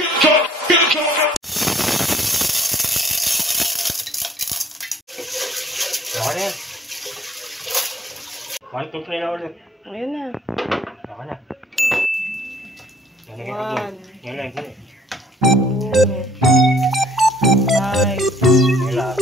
Okay na yan. 1, 2, 3 na ulit. Ayun na. Okay na. Yan lang. 2, 5. Yan lang.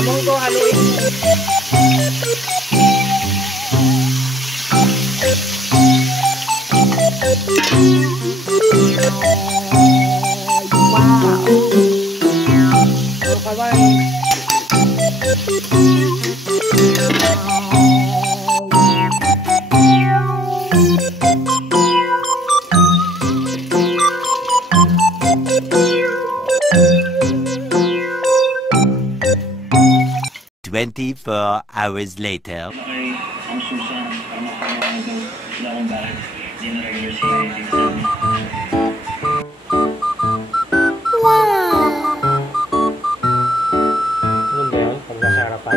Munggo, haluin mo. Wow! Ano ka ba eh? 24 hours later. Ano ba yun? Pag nasa harapan?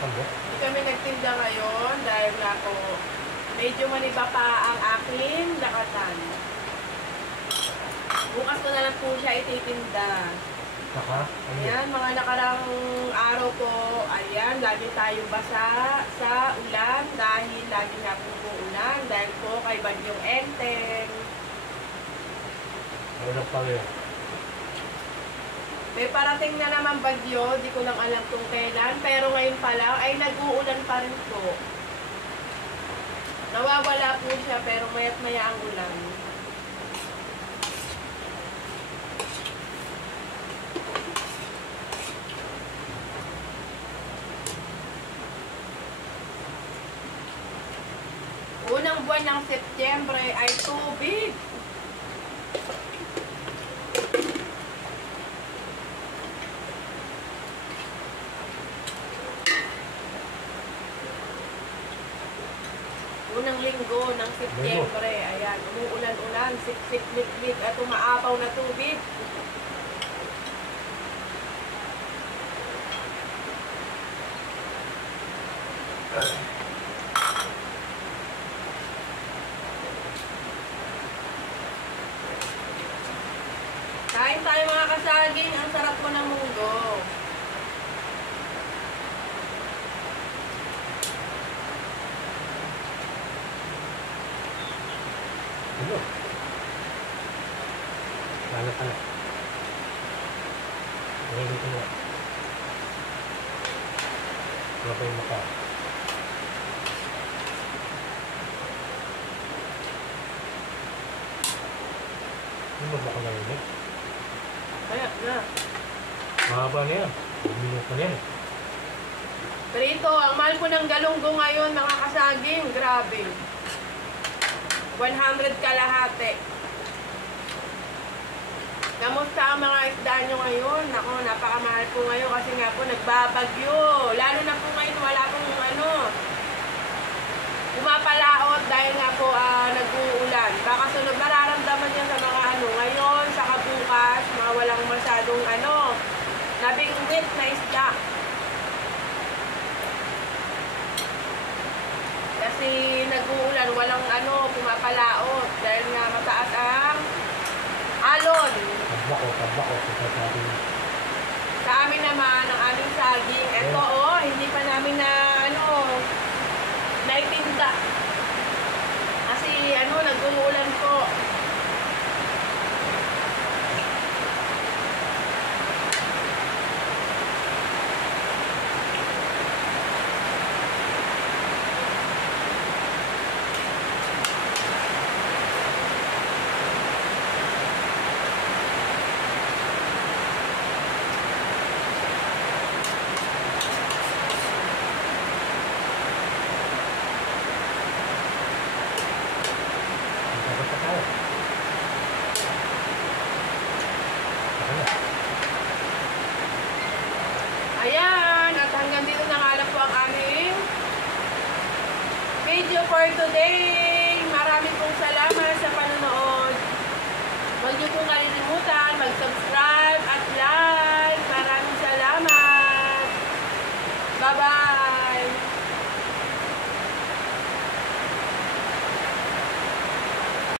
Hindi kami nagtinda ngayon dahil ako medyo maniba pa ang aking lakatan. Bukas ko na lang po siya ititinda. Ayan, mga nakarang araw po, ayan, lagi tayo basa sa ulan dahil lagi na po uulan dahil po kay Bagyong Enteng. Ano pa yun? May parating na naman bagyo, di ko lang alam kung kailan, pero ngayon pa lang ay nag-uulan pa rin po. Nawawala po siya, pero maya't maya ang ulan. Unang buwan ng Setyembre ay tubig. Setyembre. Ayan, umuulan-ulan, siksik, lit at umaapaw na tubig. Kain tayo mga kasaging, ang sarap ko ng munggo. Ano? Lalo ka na. Ngayon ko na. Wala pa yung mukha. Ano ba ka narinig? Kaya na. Mahaba na yan. Minuto na yan. Prito, ang mahal ko ng galunggo ngayon, mga kasaging, grabe. 100 kalahati. Kamusta ang mga isda nyo ngayon? Ako, napakamahal po ngayon kasi nga po nagbabagyo. Lalo na po ngayon, wala pong pumapalaot dahil nga po nag-uulan. Baka sunod mararamdaman yan sa mga ngayon, sa kabukas, mga walang masyadong nabingwit na isda. Kasi nag-uulan, walang pumapalaot dahil nga mataas ang alon. Tabako. Sa amin naman, ang aming saging, eto hindi pa namin naitinda. Kasi nag-uulan po. Ayan, at hanggang dito na nga lang po ang aming video for today.